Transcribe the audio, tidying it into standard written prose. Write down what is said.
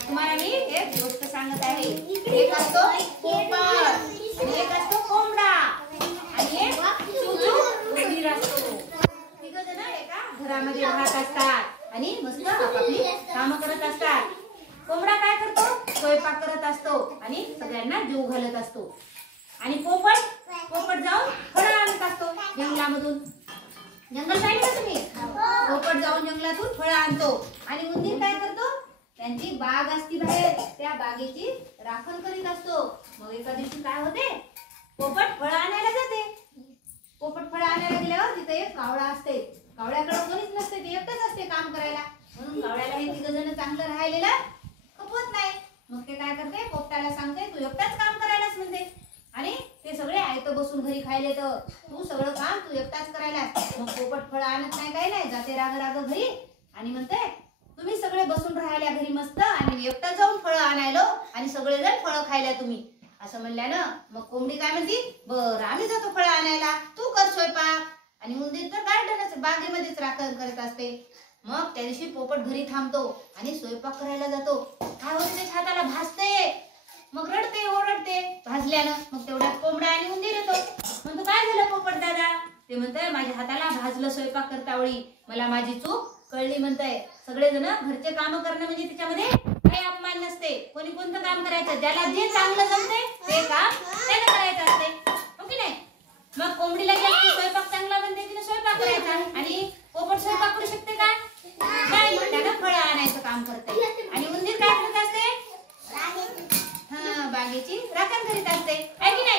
तुम्हाला मी एक गोष्ट सांगत आहे. एक असतो पोपट आणि एक असतो कोंबडा आणि एक उंदीर असतो. तिघ जण एका घरामध्ये राहत असतात आणि मस्त आपापली कामं करत असतात. कोंबडा काय करतो? स्वयंपाक करत असतो आणि सगळ्यांना जेवू घालत असतो. आणि पोपट जाऊन फळं आणत असतो जंगलामधून. जंगल पाहिलं का तुम्ही? पोपट जाऊन जंगलातून फळं आणतो. आणि उंदीर काय करतो? त्यांची बाग असती बाहेर, त्या बागेची राखण करीत असतो. मग एका दिवशी काय होते? पोपट फळं आणायला जाते. पोपट फळं आणायला गेल्यावर तिथे एक कावळा असते. कावळ्याकडे कोणीच नसते, ते एकटंच असते काम करायला. म्हणून कावळ्याला हे तिघ जण चांगलं राहिलेलं खपवत नाही. मग ते काय करते? पोपटाला सांगते, तू एकटाच काम करायलाच म्हणते. आणि ते सगळे आयतं बसून घरी खायले, तर तू सगळं काम तू एकटाच करायला. मग पोपट फळं आणत नाही, काय नाही, जाते राग घरी आणि म्हणते, तुम्ही सगळे बसून राहायला घरी मस्त आणि मी एकटा जाऊन फळं आणायलो आणि सगळेजण फळं खायला तुम्ही, असं म्हणल्यानं मग कोंबडी काय म्हणती, बरं आम्ही जातो फळं आणायला, तू कर स्वयंपाक. आणि उंदीर तर गार्डनच बागेमध्येच राखण करत असते. मग त्या दिवशी पोपट घरी थांबतो आणि स्वयंपाक करायला जातो. काय होते? त्याच्या हाताला भाजते. मग रडते, ओरडते भाजल्यानं. मग तेवढ्यात कोंबडा आणि उंदीर येतो. म्हणतो, काय झालं पोपट दादा? ते म्हणतंय, माझ्या हाताला भाजलं स्वयंपाक करता वेळी, मला माझी चूक कळली म्हणताय. सगळेजण घरचे काम करणं म्हणजे त्याच्यामध्ये काही अपमान नसते. कोणी कोणतं काम करायचं, ज्याला जे चांगलं जमते ते काम त्यानं करायचं असते, हो की नाही? मग कोंबडीला जे स्वयंपाक चांगला बनते तिने स्वयंपाक करायचा. आणि पोपट स्वयंपाक करू शकते का? नाही, त्यानं फळं आणायचं काम करते. आणि उंदीर काय करत असते? बागेची राखण करीत असते, आहे की नाही?